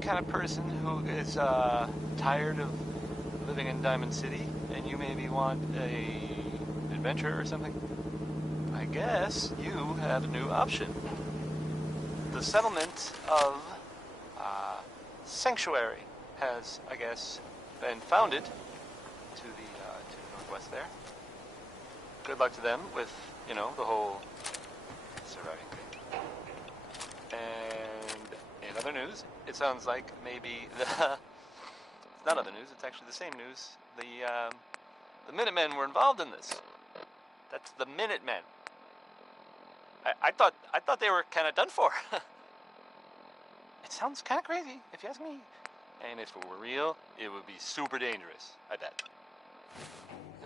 kind of person who is tired of living in Diamond City and you maybe want a adventure or something, I guess you have a new option. The settlement of Sanctuary has, I guess, been founded to the northwest there. Good luck to them with, you know, the whole surviving thing. And in other news, it sounds like maybe the it's not other news, it's actually the same news. The Minutemen were involved in this. That's the Minutemen. I thought they were kind of done for. It sounds kind of crazy, if you ask me. And if it were real, it would be super dangerous, I bet.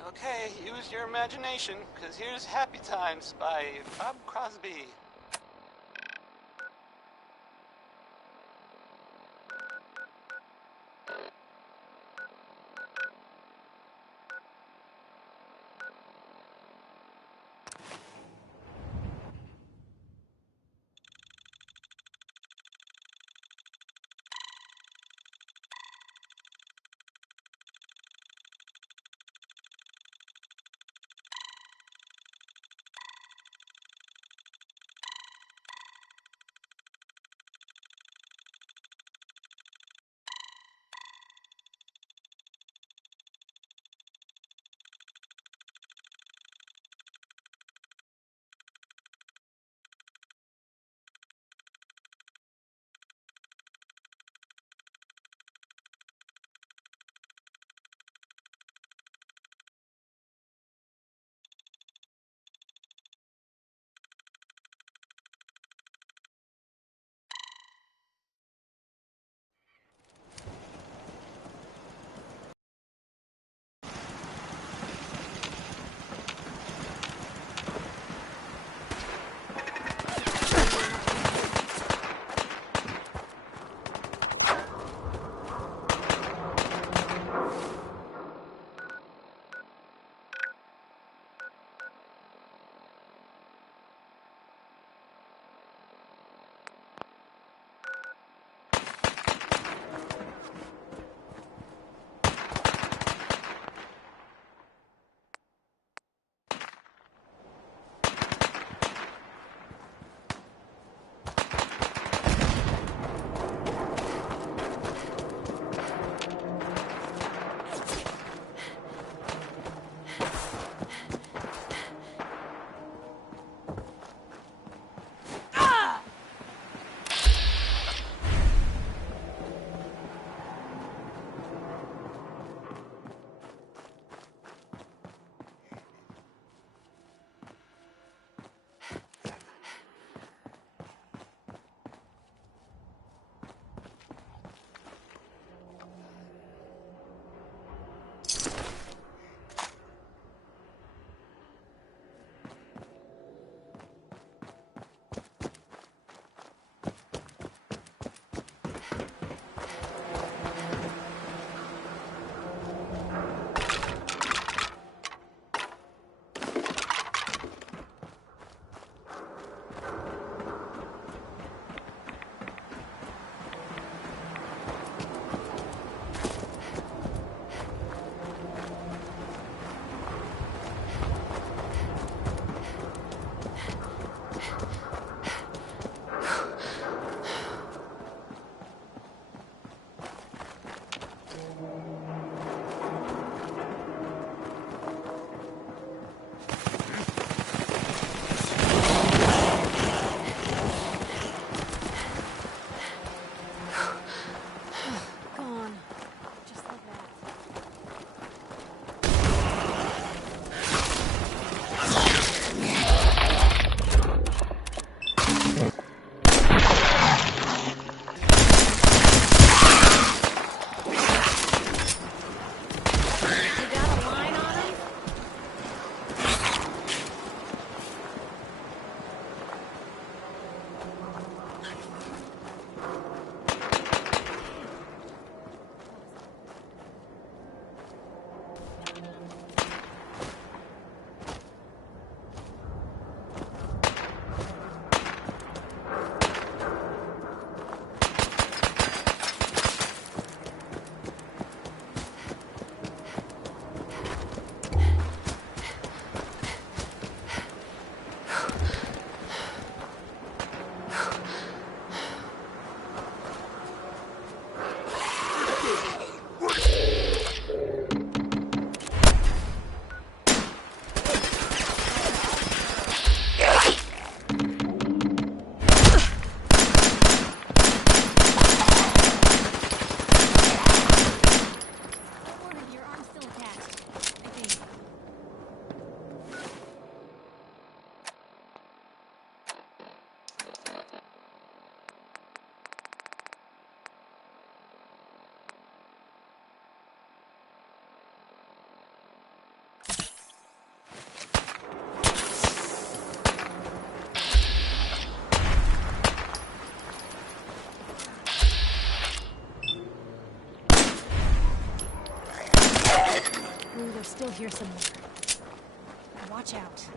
Okay, use your imagination, because here's Happy Times by Bob Crosby. Ooh, they're still here somewhere. Watch out.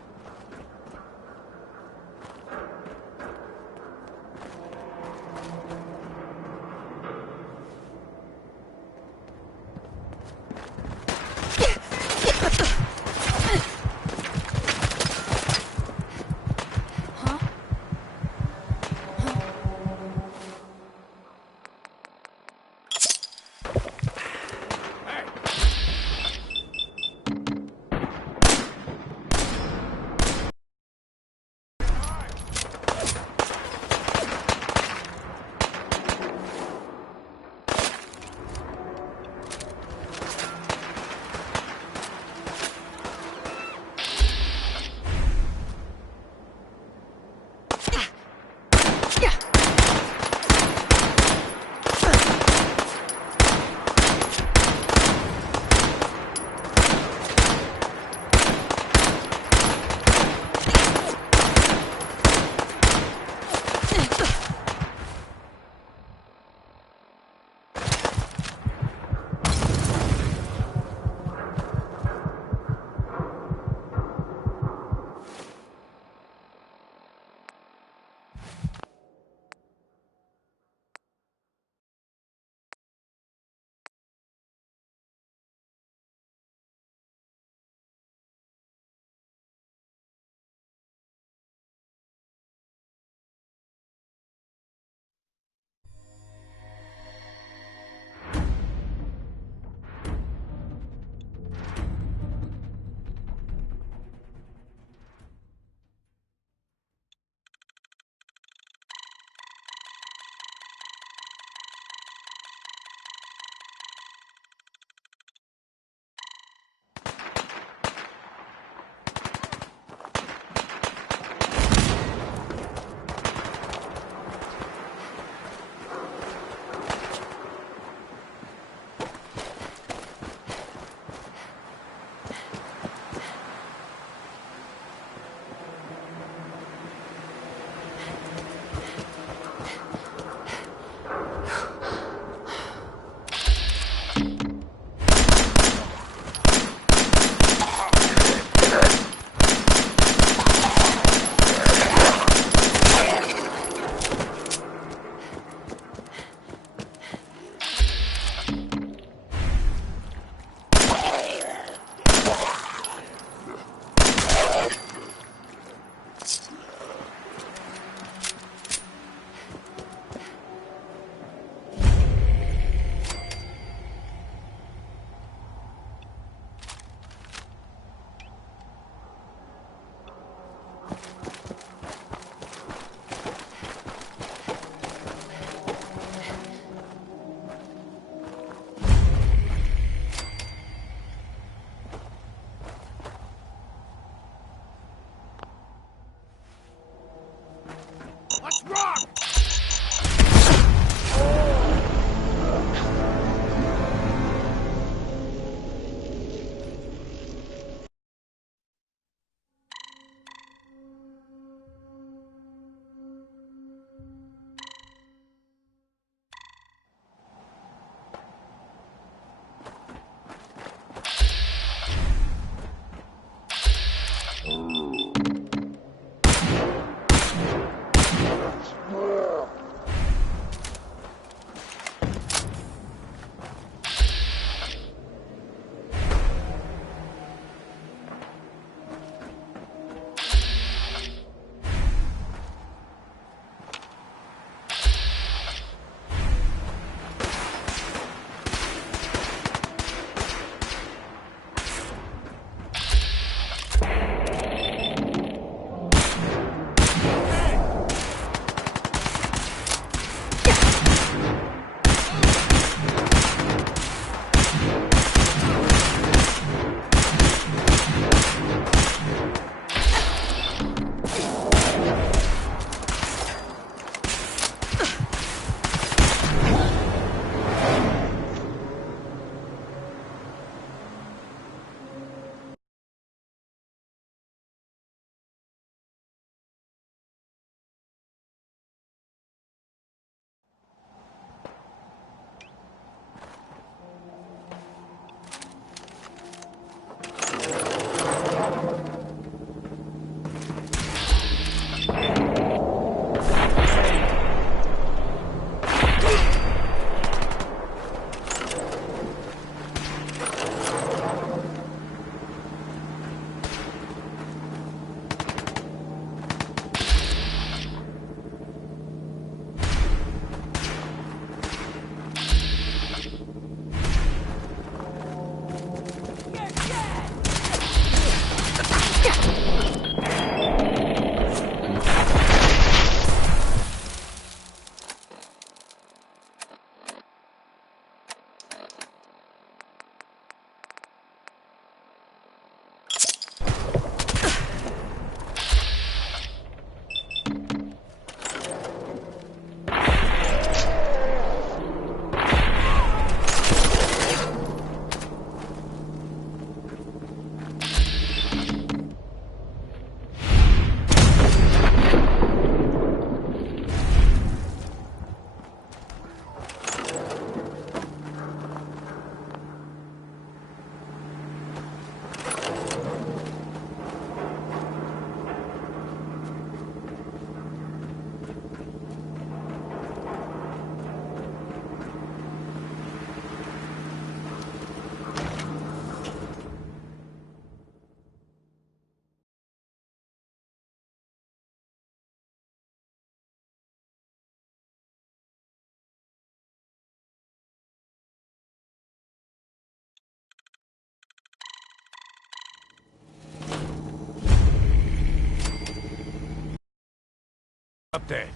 Up there.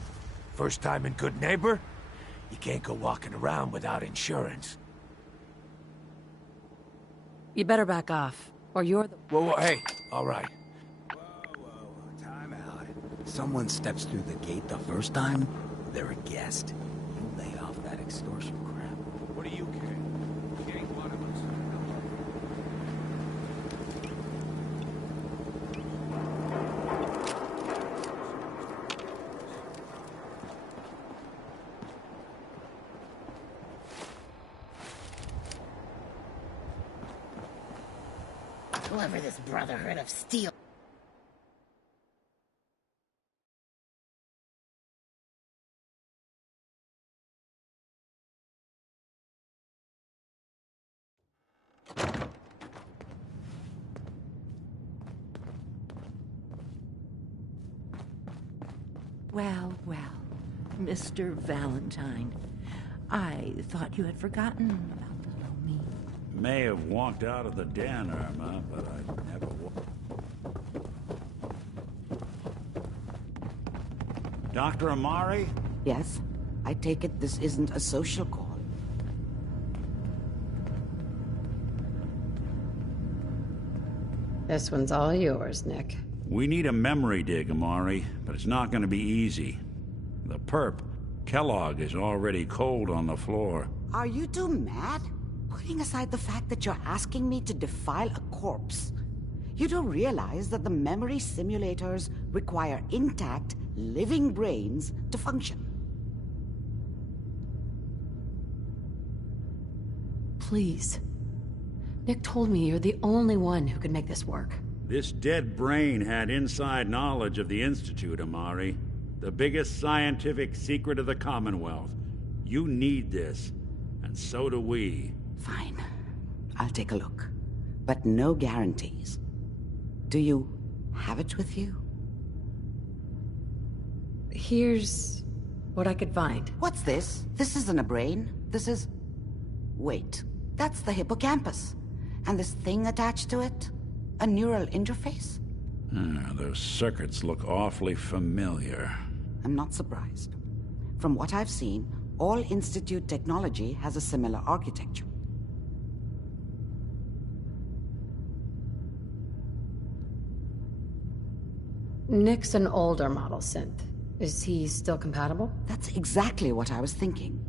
First time in Good Neighbor? You can't go walking around without insurance. You better back off, or you're the... Whoa, hey, all right. Whoa, time out. Someone steps through the gate the first time, they're a guest. You lay off that extortion crap. What do you care? You ain't one of us. Whoever this Brotherhood of Steel... Well, well, Mr. Valentine. I thought you had forgotten about little me. May have walked out of the den, Irma, but I never Dr. Amari? Yes? I take it this isn't a social call. This one's all yours, Nick. We need a memory dig, Amari, but it's not going to be easy. The perp, Kellogg, is already cold on the floor. Are you two mad? Putting aside the fact that you're asking me to defile a corpse, you don't realize that the memory simulators require intact, living brains to function. Please. Nick told me you're the only one who could make this work. This dead brain had inside knowledge of the Institute, Amari. The biggest scientific secret of the Commonwealth. You need this, and so do we. Fine. I'll take a look. But no guarantees. Do you have it with you? Here's what I could find. What's this? This isn't a brain. This is... Wait. That's the hippocampus. And this thing attached to it? A neural interface? Those circuits look awfully familiar. I'm not surprised. From what I've seen, all Institute technology has a similar architecture. Nick's an older model synth. Is he still compatible? That's exactly what I was thinking.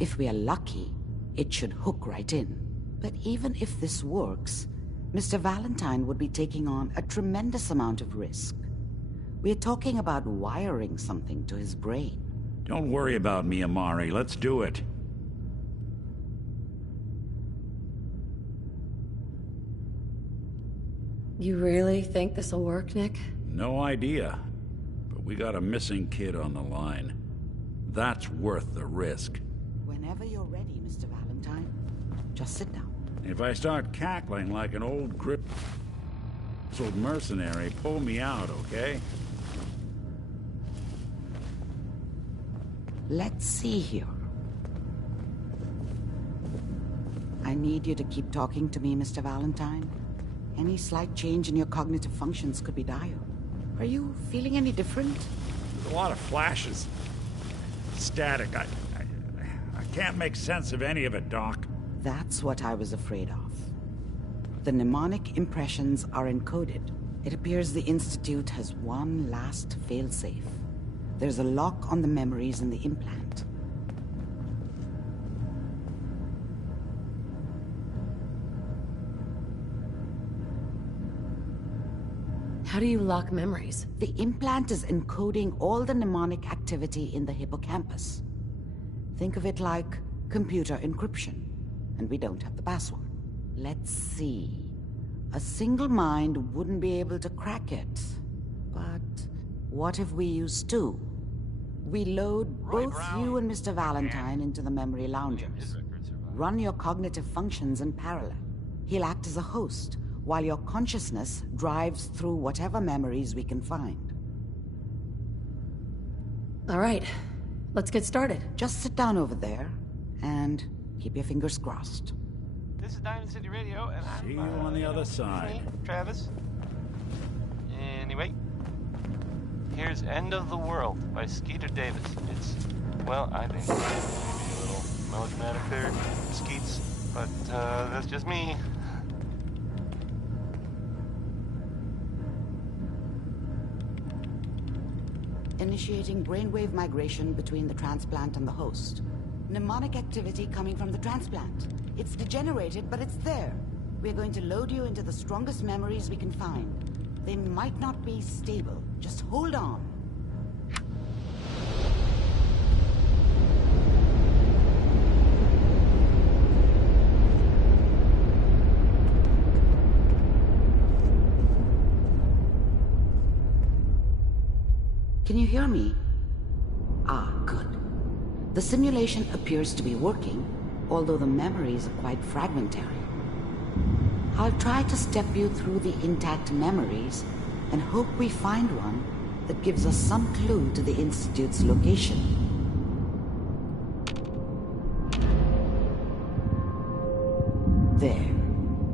If we are lucky, it should hook right in. But even if this works, Mr. Valentine would be taking on a tremendous amount of risk. We're talking about wiring something to his brain. Don't worry about me, Amari. Let's do it. You really think this'll work, Nick? No idea. But we got a missing kid on the line. That's worth the risk. Whenever you're ready, Mr. Valentine, just sit down. If I start cackling like an old grizzled mercenary, pull me out, okay? Let's see here. I need you to keep talking to me, Mr. Valentine. Any slight change in your cognitive functions could be dire. Are you feeling any different? There's a lot of flashes. Static. I can't make sense of any of it, Doc. That's what I was afraid of. The mnemonic impressions are encoded. It appears the Institute has one last failsafe. There's a lock on the memories in the implant. How do you lock memories? The implant is encoding all the mnemonic activity in the hippocampus. Think of it like computer encryption, and we don't have the password. Let's see. A single mind wouldn't be able to crack it. But what if we use two? We load both you and Mr. Valentine into the memory loungers. Run your cognitive functions in parallel. He'll act as a host, while your consciousness drives through whatever memories we can find. All right, let's get started. Just sit down over there, and keep your fingers crossed. This is Diamond City Radio, and I'm... See you on the other side. Travis. Anyway. here's End of the World by Skeeter Davis. It's, well, I think maybe a little melodramatic there, Skeets, but that's just me. Initiating brainwave migration between the transplant and the host. Mnemonic activity coming from the transplant. It's degenerated, but it's there. We're going to load you into the strongest memories we can find. They might not be stable. Just hold on. Can you hear me? Ah, good. The simulation appears to be working, although the memories are quite fragmentary. I'll try to step you through the intact memories and hope we find one that gives us some clue to the Institute's location. There.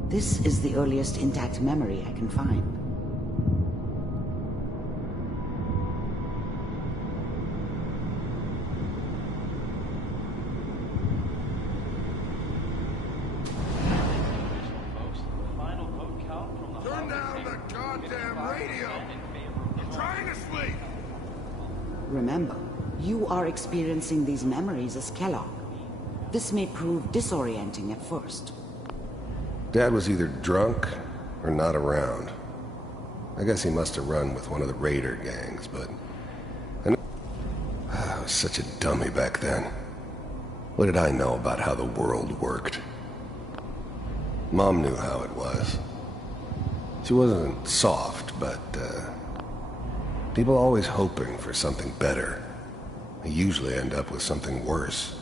This is the earliest intact memory I can find. Remember, you are experiencing these memories as Kellogg. This may prove disorienting at first. Dad was either drunk or not around. I guess he must have run with one of the raider gangs, but... I was such a dummy back then. What did I know about how the world worked? Mom knew how it was. She wasn't soft, but, people always hoping for something better. They usually end up with something worse.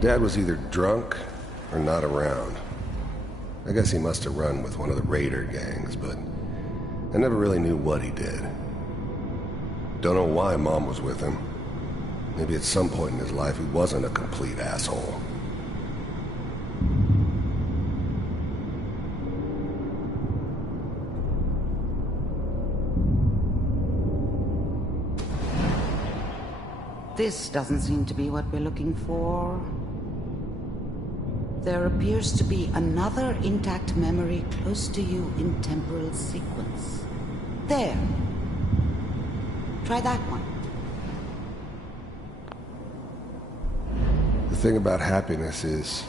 Dad was either drunk or not around. I guess he must have run with one of the raider gangs, but I never really knew what he did. Don't know why Mom was with him. Maybe at some point in his life he wasn't a complete asshole. This doesn't seem to be what we're looking for. There appears to be another intact memory close to you in temporal sequence. There. Try that one. The thing about happiness is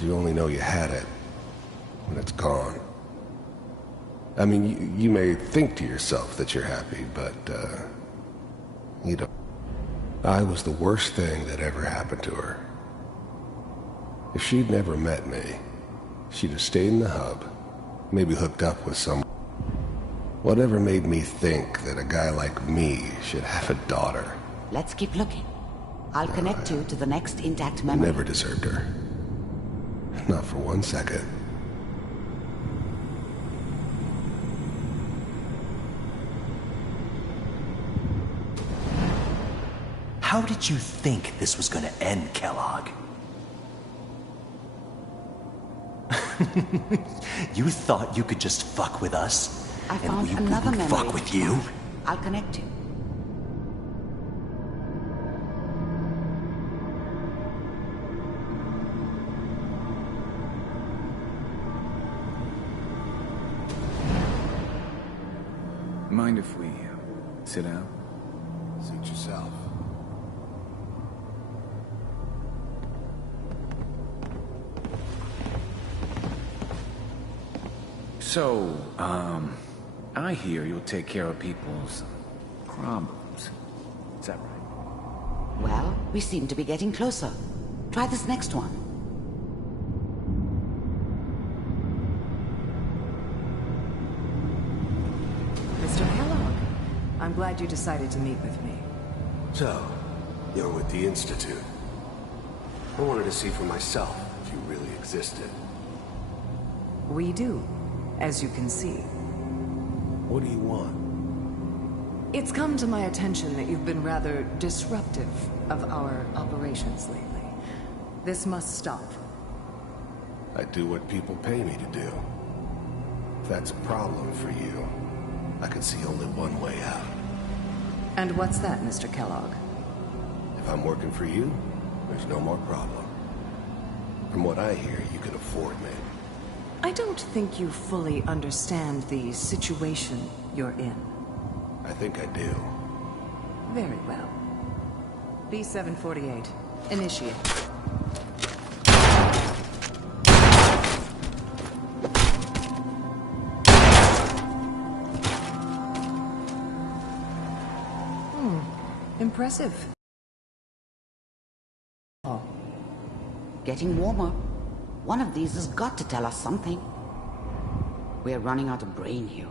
you only know you had it when it's gone. I mean, you may think to yourself that you're happy, but, you don't. I was the worst thing that ever happened to her. If she'd never met me, she'd have stayed in the hub, maybe hooked up with someone. Whatever made me think that a guy like me should have a daughter? Let's keep looking. I'll connect you to the next intact I memory. never deserved her. Not for 1 second. How did you think this was gonna end, Kellogg? You thought you could just fuck with us? I found another memory. Fuck with you? I'll connect you. Mind if we sit down? Suit yourself. So, I hear you'll take care of people's problems. Is that right? Well, we seem to be getting closer. Try this next one. Mr. Kellogg, I'm glad you decided to meet with me. So, you're with the Institute. I wanted to see for myself if you really existed. We do, as you can see. What do you want? It's come to my attention that you've been rather disruptive of our operations lately. This must stop. I do what people pay me to do. If that's a problem for you, I can see only one way out. And what's that, Mr. Kellogg? If I'm working for you, there's no more problem. From what I hear, you can afford me. I don't think you fully understand the situation you're in. I think I do. Very well. B-748. Initiate. Impressive. Oh. Getting warmer. One of these has got to tell us something. We're running out of brain here.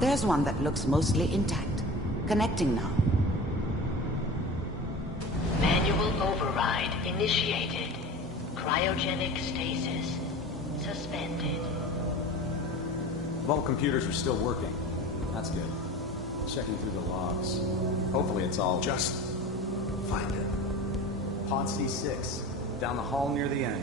There's one that looks mostly intact. Connecting now. Manual override initiated. Cryogenic stasis suspended. Vault computers are still working. That's good. Checking through the logs. Hopefully it's all... Just find it. Pod C6. Down the hall near the end.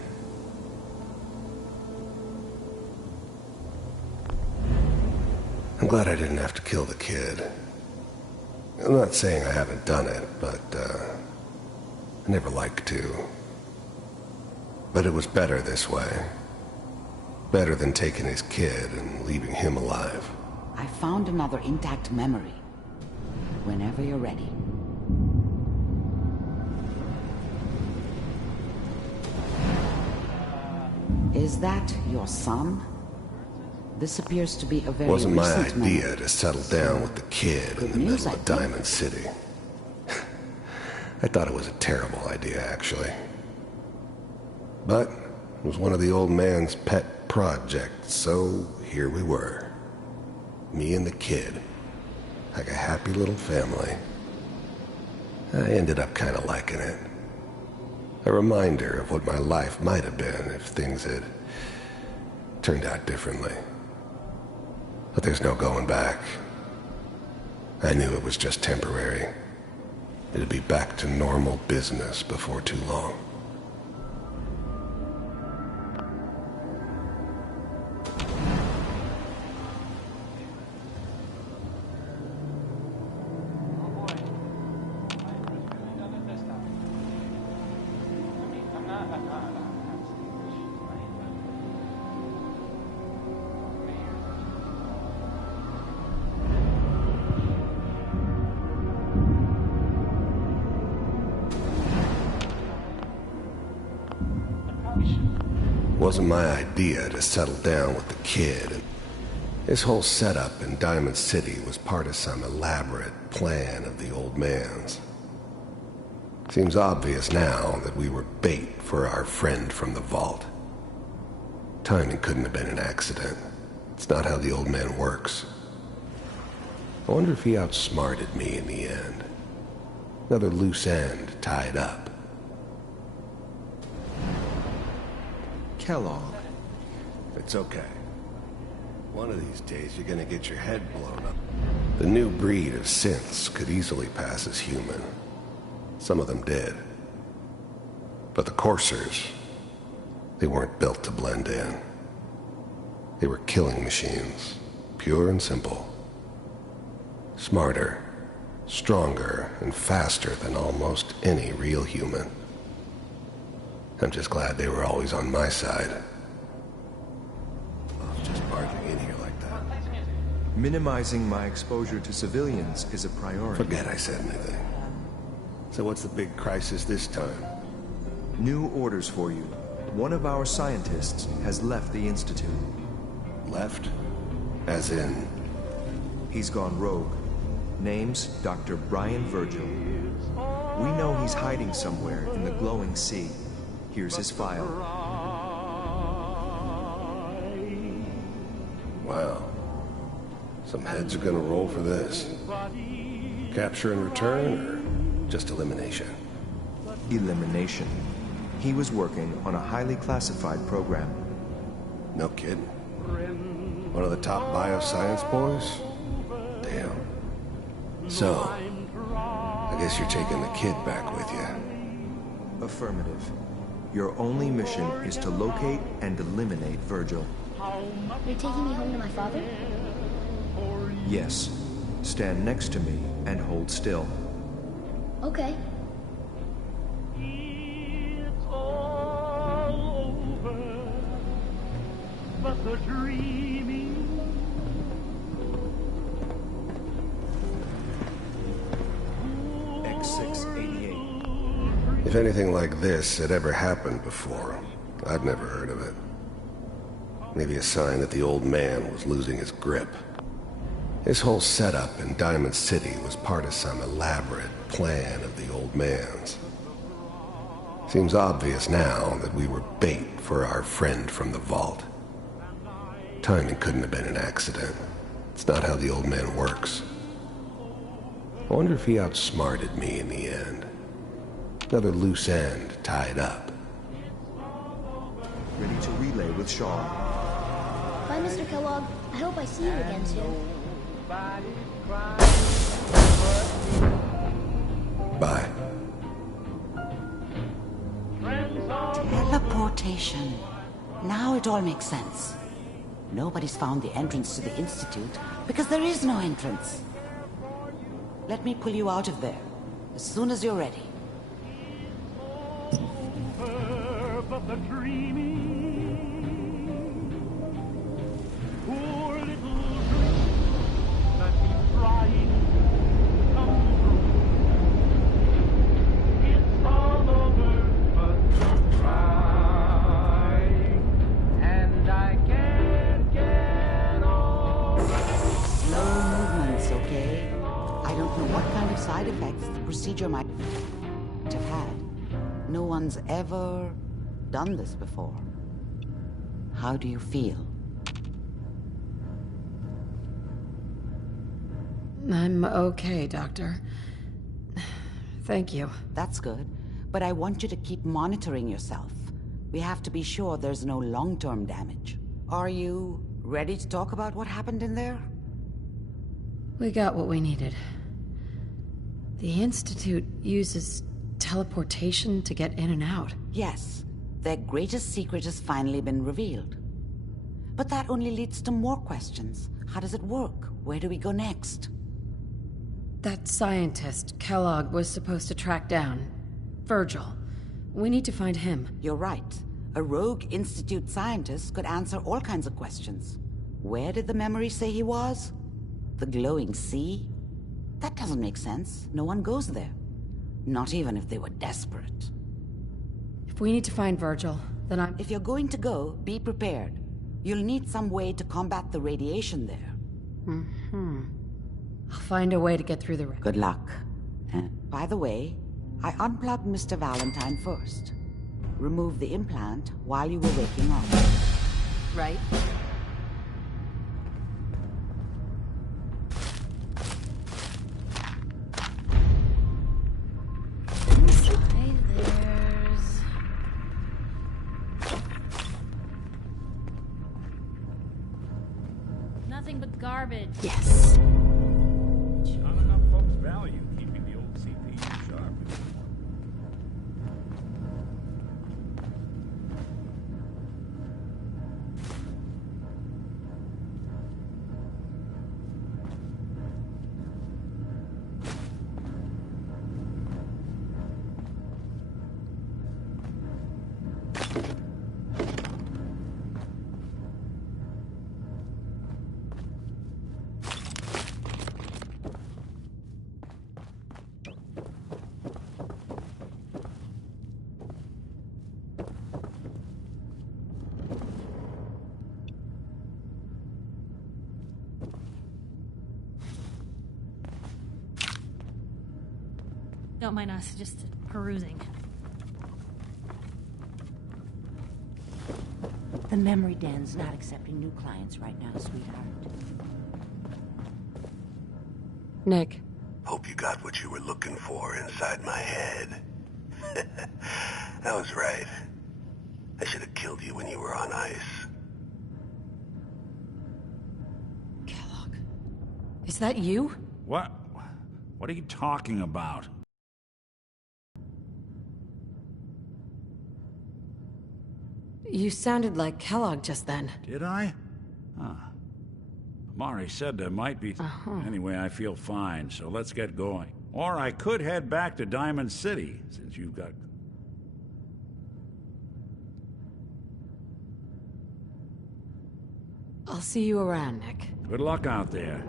I'm glad I didn't have to kill the kid. I'm not saying I haven't done it, but, I never liked to. But it was better this way. Better than taking his kid and leaving him alive. I found another intact memory. Whenever you're ready. Is that your son? This appears to be a very Wasn't my recent idea memory. to settle down with the kid in the middle of Diamond City. I thought it was a terrible idea, actually. But it was one of the old man's pet projects, so here we were. Me and the kid. Like a happy little family. I ended up kind of liking it. A reminder of what my life might have been if things had turned out differently. But there's no going back. I knew it was just temporary. It'd be back to normal business before too long. Wasn't my idea to settle down with the kid. His whole setup in Diamond City was part of some elaborate plan of the old man's. Seems obvious now that we were bait for our friend from the vault. Timing couldn't have been an accident. It's not how the old man works. I wonder if he outsmarted me in the end. Another loose end tied up. Kellogg. It's okay. One of these days you're gonna get your head blown up. The new breed of synths could easily pass as human. Some of them did. But the coursers, they weren't built to blend in. They were killing machines, pure and simple. Smarter, stronger, and faster than almost any real human. I'm just glad they were always on my side. Just barging in here like that. Minimizing my exposure to civilians is a priority. Forget I said anything. So what's the big crisis this time? New orders for you. One of our scientists has left the Institute. Left? As in? He's gone rogue. Name's Dr. Brian Virgil. We know he's hiding somewhere in the glowing sea. Here's his file. Wow. Some heads are gonna roll for this. Capture and return, or just elimination? Elimination. He was working on a highly classified program. No kidding. One of the top bioscience boys? Damn. So, I guess you're taking the kid back with you. Affirmative. Your only mission is to locate and eliminate Virgil. You're taking me home to my father? Yes. Stand next to me and hold still. Okay. It's all over, but the dreaming. X688. If anything like this had ever happened before, I'd never heard of it. Maybe a sign that the old man was losing his grip. His whole setup in Diamond City was part of some elaborate plan of the old man's. Seems obvious now that we were bait for our friend from the vault. Timing couldn't have been an accident. It's not how the old man works. I wonder if he outsmarted me in the end. Another loose end tied up. Ready to relay with Sean. Bye, Mr. Kellogg. I hope I see you again soon. Bye. Teleportation. Now it all makes sense. Nobody's found the entrance to the Institute because there is no entrance. Let me pull you out of there as soon as you're ready. But the dreaming. Poor little dream that he's trying to come true. It's all over, but you're crying, and I can't get over. Slow movements, okay? I don't know what kind of side effects the procedure might have had. No one's ever done this before. How do you feel? I'm okay, Doctor. Thank you. That's good. But I want you to keep monitoring yourself. We have to be sure there's no long-term damage. Are you ready to talk about what happened in there? We got what we needed. The Institute uses teleportation to get in and out. Yes. Their greatest secret has finally been revealed. But that only leads to more questions. How does it work? Where do we go next? That scientist, Kellogg, was supposed to track down. Virgil. We need to find him. You're right. A rogue Institute scientist could answer all kinds of questions. Where did the memory say he was? The glowing sea? That doesn't make sense. No one goes there. Not even if they were desperate. If we need to find Virgil, then I'm... If you're going to go, be prepared. You'll need some way to combat the radiation there. I'll find a way to get through the... Good luck. By the way, I unplugged Mr. Valentine first. Remove the implant while you were waking up. Right? Nothing but garbage. Yes. Not enough folks value keeping the old CPU sharp. Don't mind us, just perusing. The memory den's not accepting new clients right now, sweetheart. Nick. Hope you got what you were looking for inside my head. I was right. I should have killed you when you were on ice. Kellogg. Is that you? What? What are you talking about? You sounded like Kellogg just then. Did I? Huh. Amari said there might be... Anyway, I feel fine, so let's get going. Or I could head back to Diamond City, since you've got... I'll see you around, Nick. Good luck out there.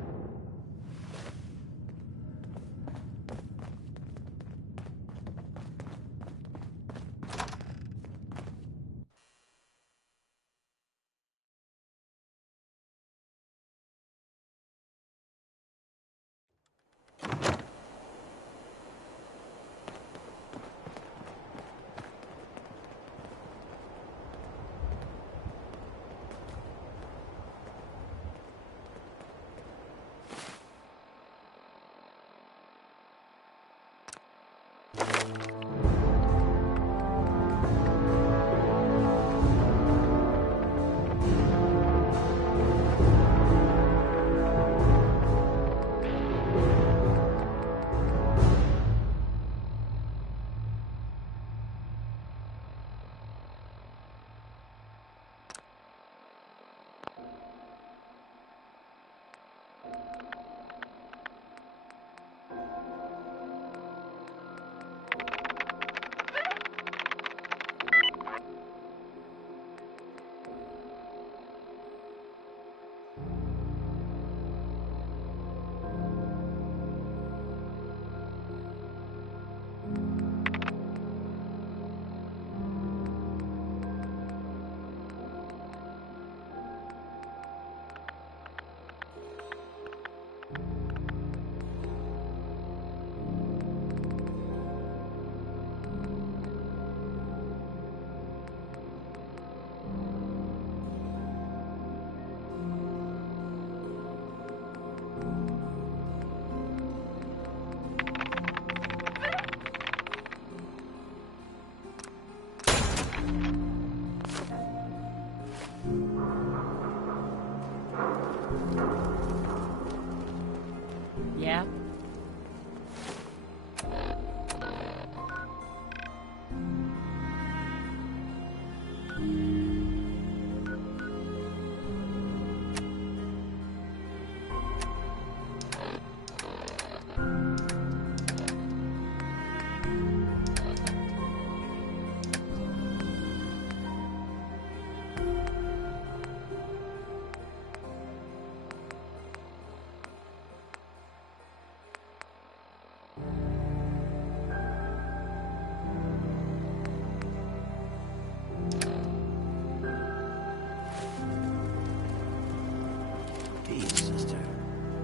Yeah?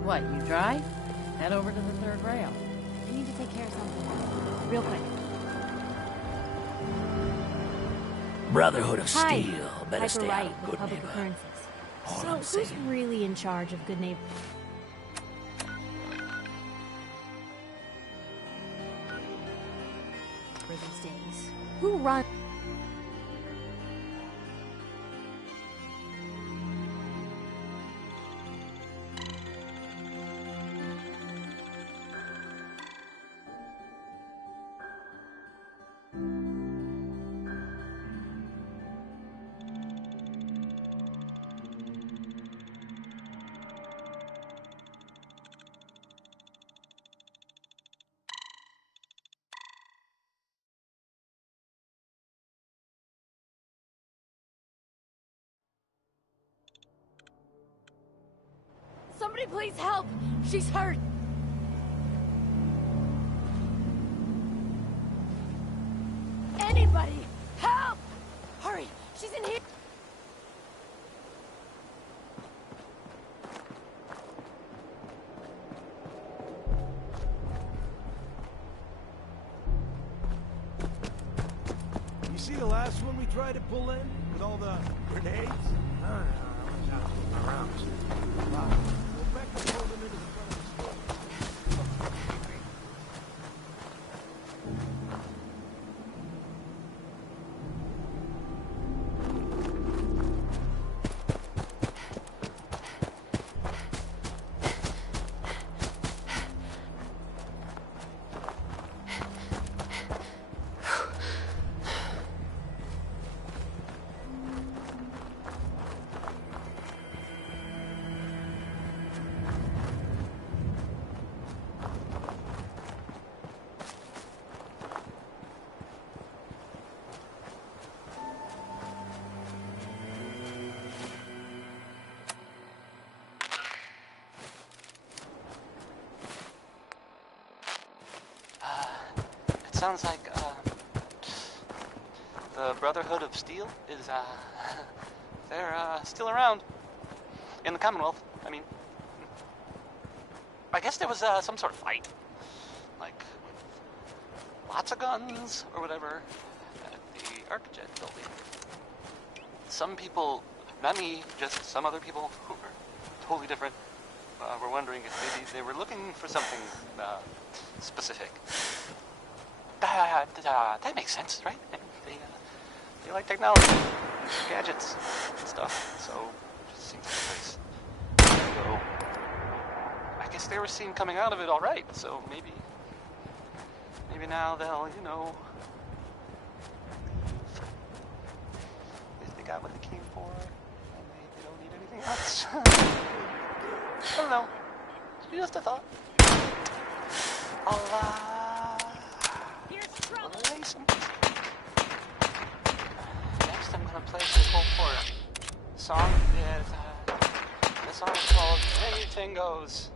What, you dry? Head over to the third rail. I need to take care of something. Real quick. Brotherhood of Hi. Steel. Better Hyper stay out right of with good public neighbor. occurrences. All So I'm who's saying. really in charge of good neighbor? For these days, who runs? Somebody please help! She's hurt! Anybody! Help! Hurry! She's in here! You see the last one we tried to pull in? With all the grenades? I don't know. I was out around. Wow. Well, Becca pulled them into the front of the store. sounds like the Brotherhood of Steel is they're still around in the Commonwealth. I mean, I guess there was some sort of fight, like with lots of guns or whatever at the Arcjet building. Some people, not me, just some other people who were totally different, were wondering if maybe they were looking for something specific. That makes sense, right? They like technology, gadgets, and stuff, so it just seems like a place to go. I guess they were seen coming out of it all right, so maybe now they'll, you know, if they got what they came for, and they don't need anything else. I don't know. Just a thought. I'll play some. Next, I'm gonna play this whole for song. The song is called Anything Goes.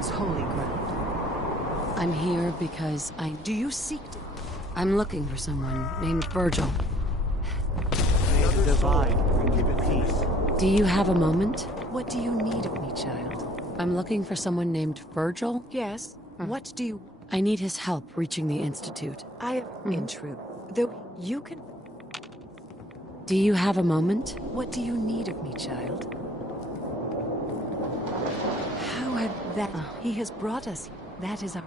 chose holy ground. I'm here because Do you seek to... I'm looking for someone named Virgil. May the divine give it peace. Do you have a moment? What do you need of me, child? I'm looking for someone named Virgil. Yes. What do you... I need his help reaching the Institute. I am in truth. Though you can... Do you have a moment? What do you need of me, child? How have that... He has brought us... That is our...